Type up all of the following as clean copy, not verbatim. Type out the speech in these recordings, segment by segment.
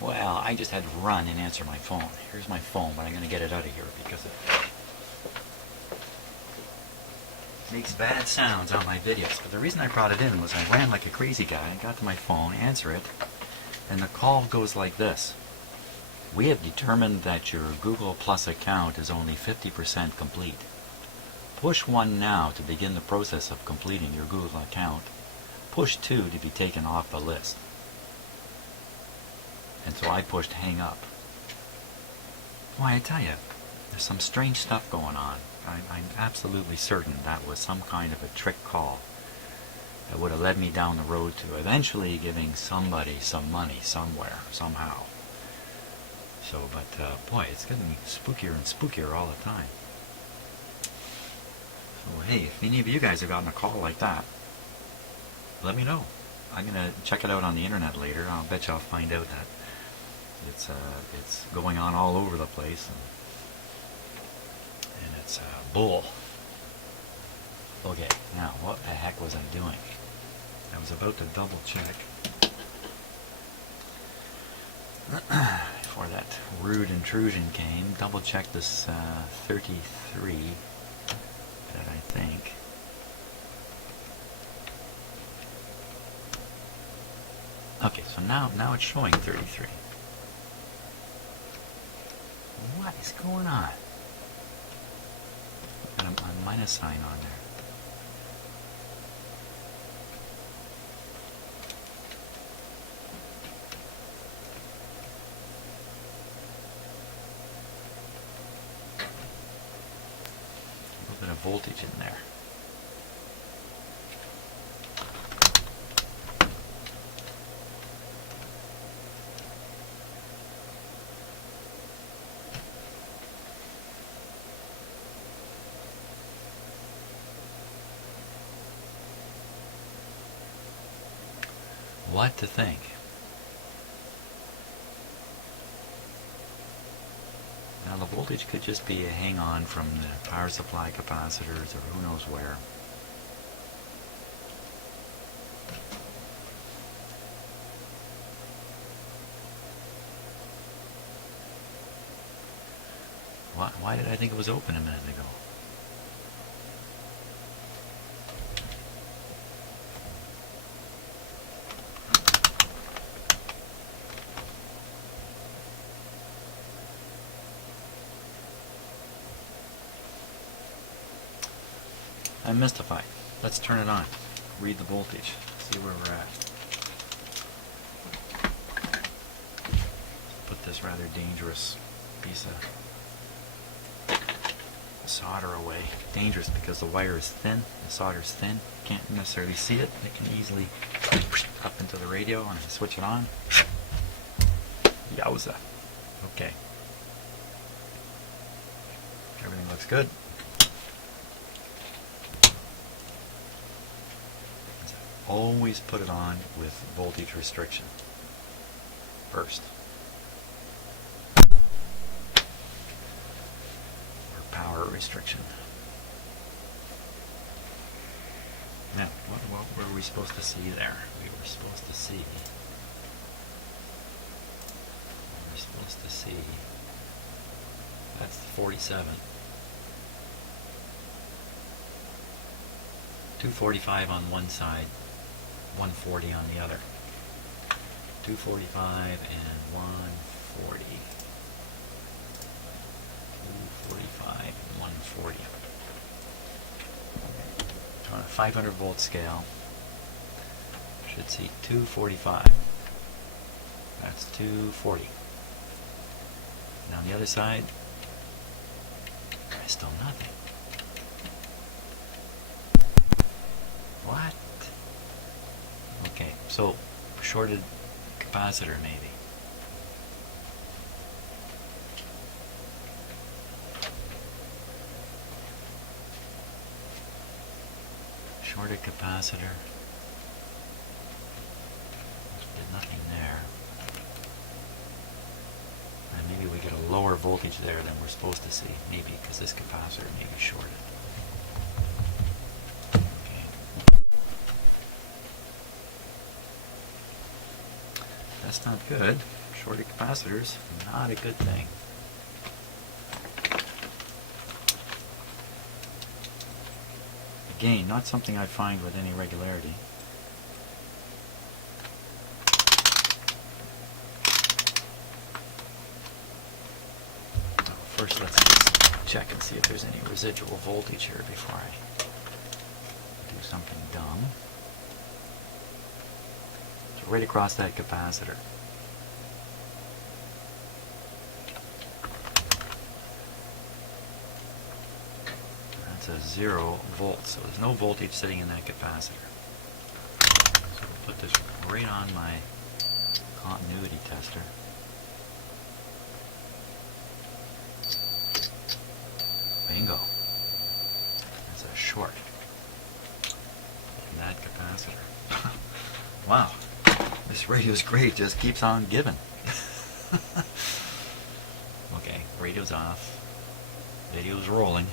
Well, I just had to run and answer my phone. Here's my phone, but I'm going to get it out of here because it makes bad sounds on my videos. But the reason I brought it in was I ran like a crazy guy. I got to my phone, answer it, and the call goes like this. We have determined that your Google Plus account is only 50% complete. Push 1 now to begin the process of completing your Google account. Push 2 to be taken off the list. And so I pushed hang up. Why, I tell you, there's some strange stuff going on. I'm absolutely certain that was some kind of a trick call that would have led me down the road to eventually giving somebody some money somewhere, somehow. So, but boy, it's getting spookier and spookier all the time. So, hey, if any of you guys have gotten a call like that, let me know. I'm going to check it out on the internet later. I'll bet you I'll find out that it's going on all over the place, and it's bull. Okay, now what the heck was I doing? I was about to double check before that rude intrusion came. Double check this 33 that I think. Okay, so now it's showing 33. What is going on? Got a minus sign on there. A little bit of voltage in there. What to think? Now the voltage could just be a hang-on from the power supply capacitors or who knows where. Why did I think it was open a minute ago? I'm mystified. Let's turn it on. Read the voltage. See where we're at. Put this rather dangerous piece of solder away. Dangerous because the wire is thin. The solder is thin. Can't necessarily see it. It can easily up into the radio and I switch it on. Yowza. Okay. Everything looks good. Always put it on with voltage restriction first, or power restriction. Now, what were we supposed to see there? We were supposed to see. That's the 47. 245 on one side. 140 on the other. 245 and 140. 245 and 140. On a 500 volt scale, should see 245. That's 240. And on the other side, there's still nothing. What? Okay, so shorted capacitor maybe. Shorted capacitor. There's nothing there. And maybe we get a lower voltage there than we're supposed to see. Maybe because this capacitor may be shorted. That's not good. Shorted capacitors, not a good thing. Again, not something I find with any regularity. First, let's just check and see if there's any residual voltage here before I do something dumb. So right across that capacitor. That's a 0 volts, so there's no voltage sitting in that capacitor. So we'll put this right on my continuity tester. Bingo. That's a short in that capacitor. Wow. This radio's great, just keeps on giving. Okay, radio's off. Video's rolling.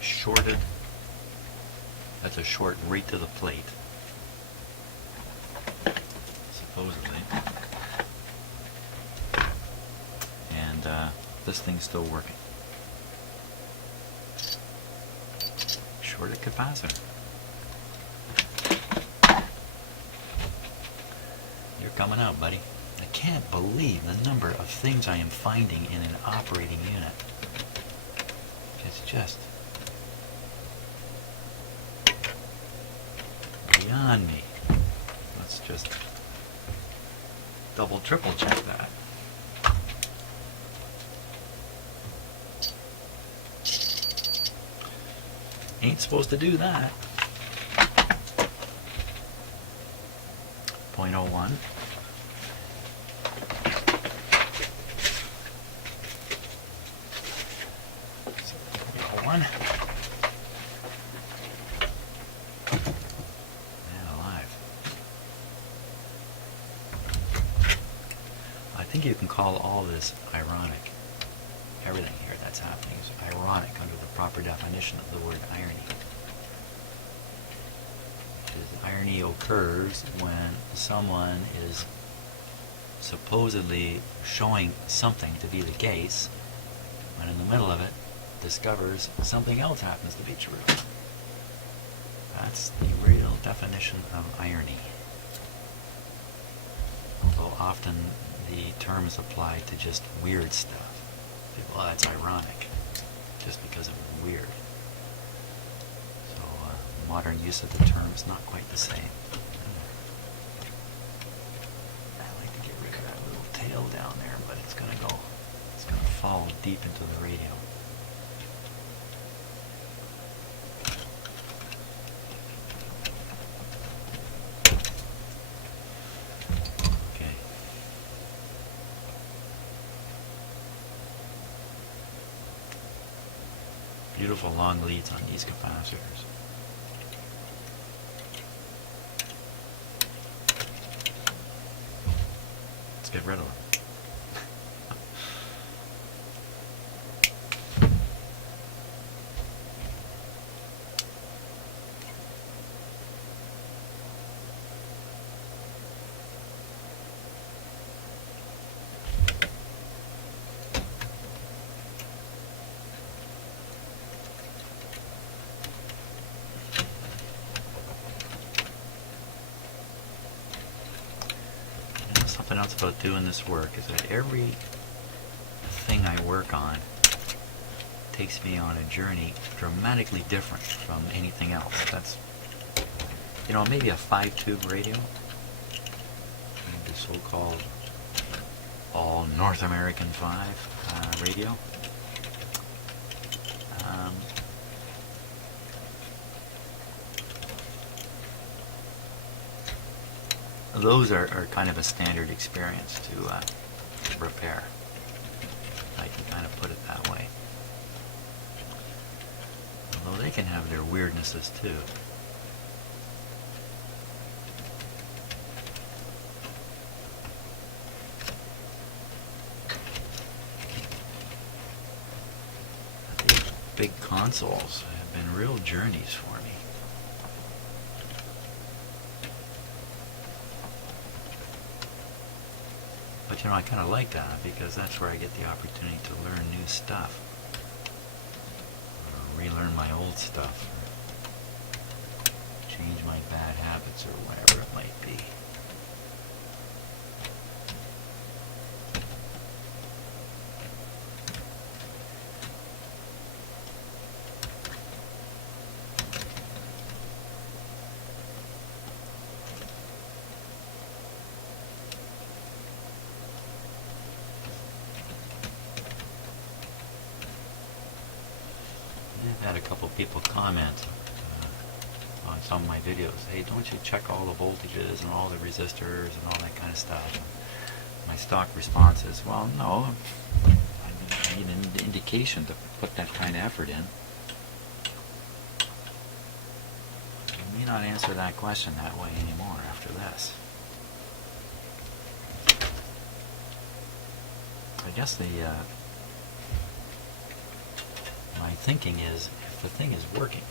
Shorted. That's a short right to the plate, supposedly. And this thing's still working. Shorted capacitor. You're coming out, buddy. I can't believe the number of things I am finding in an operating unit. It's just beyond me. Let's just double, triple check that. Ain't supposed to do that. 0.01. 0.01. I think you can call all this ironic. Everything here that's happening is ironic under the proper definition of the word irony. Irony occurs when someone is supposedly showing something to be the case, when in the middle of it discovers something else happens to be true. That's the real definition of irony. Although often the term is applied to just weird stuff. Well, that's ironic, just because it was weird. So modern use of the term is not quite the same. I like to get rid of that little tail down there, but it's going to fall deep into the radio. Beautiful long leads on these capacitors. Let's get rid of them. Something else about doing this work is that every thing I work on takes me on a journey dramatically different from anything else. That's, maybe a 5-tube radio, the so-called all North American 5 radio. Those are kind of a standard experience to repair. I can kind of put it that way. Although they can have their weirdnesses too. big consoles have been real journeys for me. But you know, I kind of like that because that's where I get the opportunity to learn new stuff. Or relearn my old stuff. Or change my bad habits or whatever it might be. I've had a couple people comment on some of my videos, hey, don't you check all the voltages and all the resistors and all that kind of stuff? And my stock response is, well, no, I need an indication to put that kind of effort in. I may not answer that question that way anymore after this. I guess my thinking is, if the thing is working,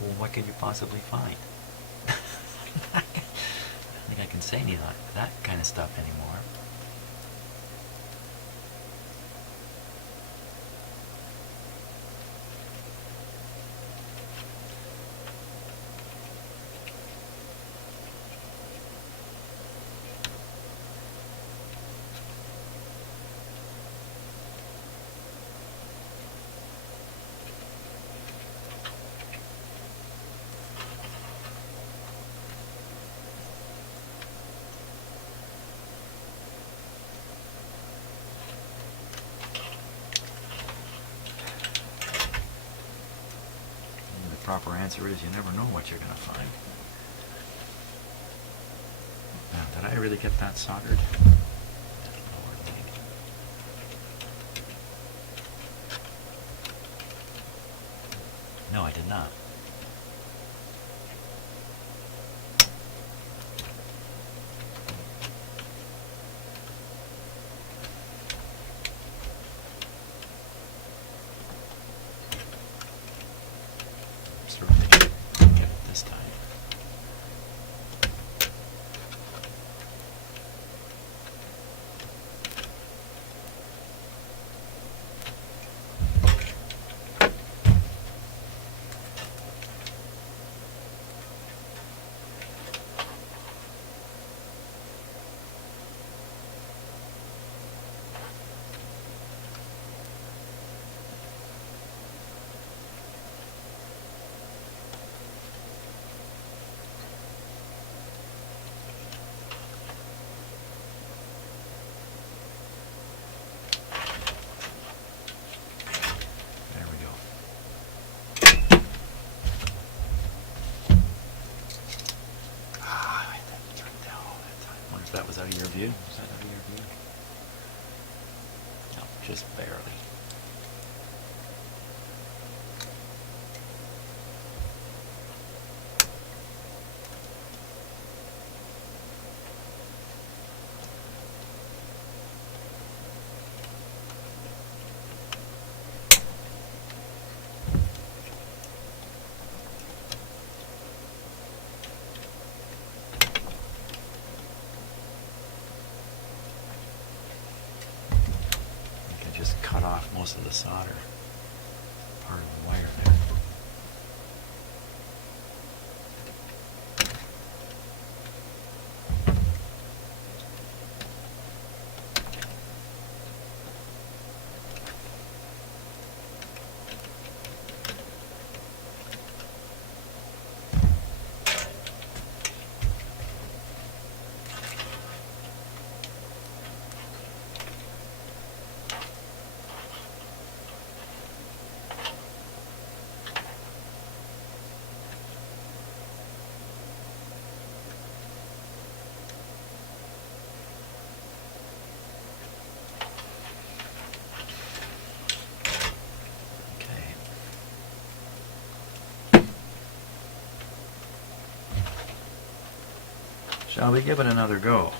well, what could you possibly find? I don't think I can say any of that kind of stuff anymore. The proper answer is you never know what you're going to find. Now, did I really get that soldered? No, I did not. Get it this time. That was out of your view? Was that out of your view? No, just barely. Just cut off most of the solder part of the wire there. Shall we give it another go?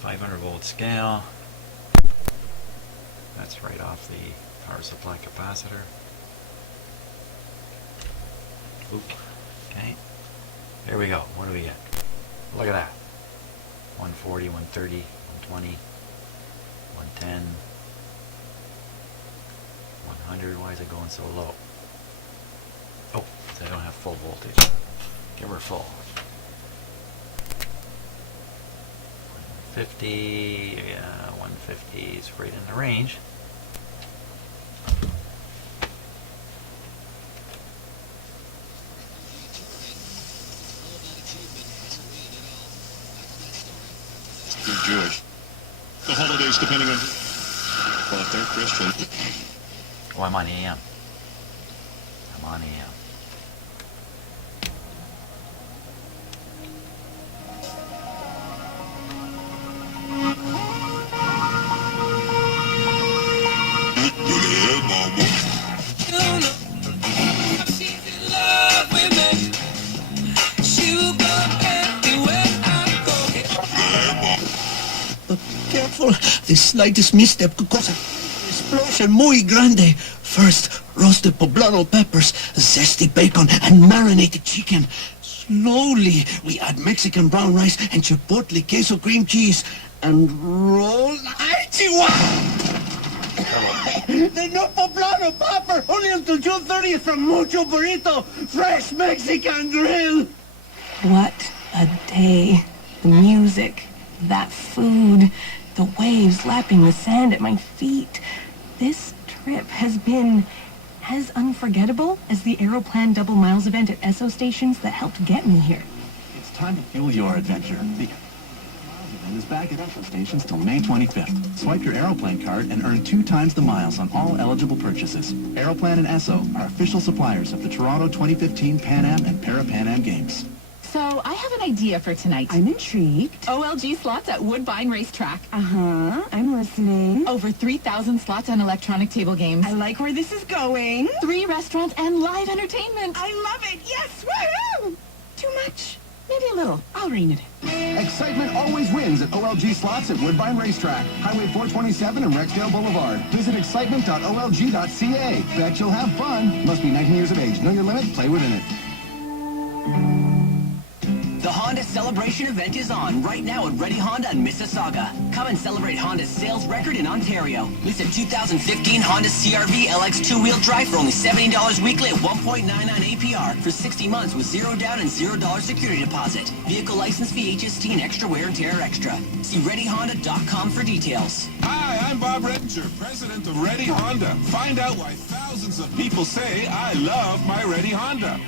500 volt scale. That's right off the power supply capacitor. Oop. Okay. There we go. What do we get? Look at that. 140, 130, 120, 110, 100. Why is it going so low? Oh, because I don't have full voltage. Give her full. 150, yeah, 150 is right in the range. You're Jewish. The holidays, depending on... Well, if they're Christian... Oh, I'm on AM. I'm on AM. Careful, the slightest misstep could cause an explosion muy grande. First, roasted poblano peppers, zesty bacon, and marinated chicken. Slowly, we add Mexican brown rice and chipotle queso cream cheese. And roll... ¡Ay, Chihuahua! The new poblano popper, only until June 30th from Mucho Burrito, fresh Mexican grill. What a day. The music, that food, the waves lapping the sand at my feet. This trip has been as unforgettable as the Aeroplan Double Miles event at Esso stations that helped get me here. It's time to fuel your adventure. The Miles event is back at Esso stations till May 25th. Swipe your Aeroplan card and earn 2 times the miles on all eligible purchases. Aeroplan and Esso are official suppliers of the Toronto 2015 Pan Am and Para-Pan Am Games. So, I have an idea for tonight. I'm intrigued. OLG slots at Woodbine Racetrack. Uh-huh, I'm listening. Over 3,000 slots on electronic table games. I like where this is going. 3 restaurants and live entertainment. I love it, yes, woohoo! Too much? Maybe a little. I'll rein it in. Excitement always wins at OLG slots at Woodbine Racetrack, Highway 427 and Rexdale Boulevard. Visit excitement.olg.ca. Bet you'll have fun. Must be 19 years of age. Know your limit. Play within it. The Honda Celebration event is on right now at Ready Honda in Mississauga. Come and celebrate Honda's sales record in Ontario. Lease a 2015 Honda CR-V LX 2-wheel drive for only $70 weekly at 1.99 APR for 60 months with $0 down and $0 security deposit. Vehicle license fee, HST, and extra wear and tear extra. See ReadyHonda.com for details. Hi, I'm Bob Redinger, president of Ready Honda. Find out why thousands of people say I love my Ready Honda.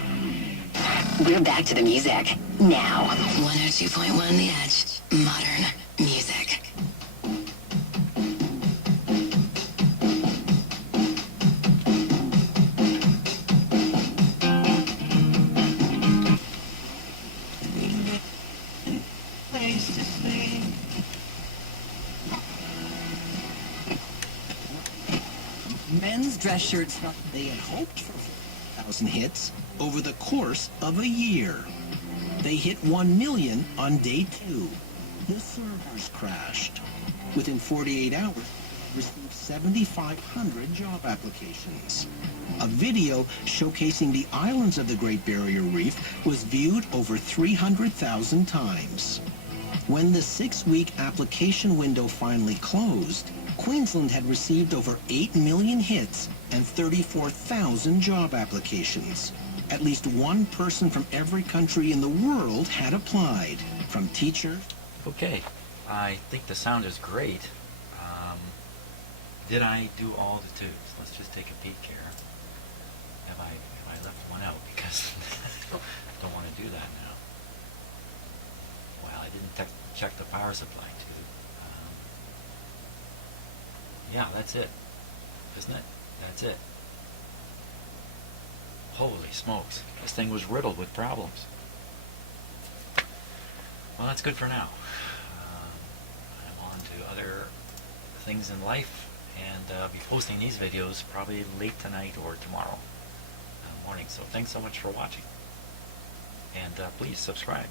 We're back to the music. Now, 102.1 The Edge. Modern music. Men's dress shirts, they had hoped for 1,000 hits over the course of a year. They hit 1 million on day 2. The servers crashed. Within 48 hours, received 7,500 job applications. A video showcasing the islands of the Great Barrier Reef was viewed over 300,000 times. When the 6-week application window finally closed, Queensland had received over 8 million hits and 34,000 job applications. At least one person from every country in the world had applied, from teachers. Okay, I think the sound is great. Did I do all the tubes? Let's just take a peek here. Have I left one out? Because I don't want to do that now. Well, I didn't check the power supply too. Yeah, that's it, isn't it? That's it. Holy smokes, this thing was riddled with problems. Well, that's good for now. I'm on to other things in life, and I'll be posting these videos probably late tonight or tomorrow morning. So thanks so much for watching, and please subscribe.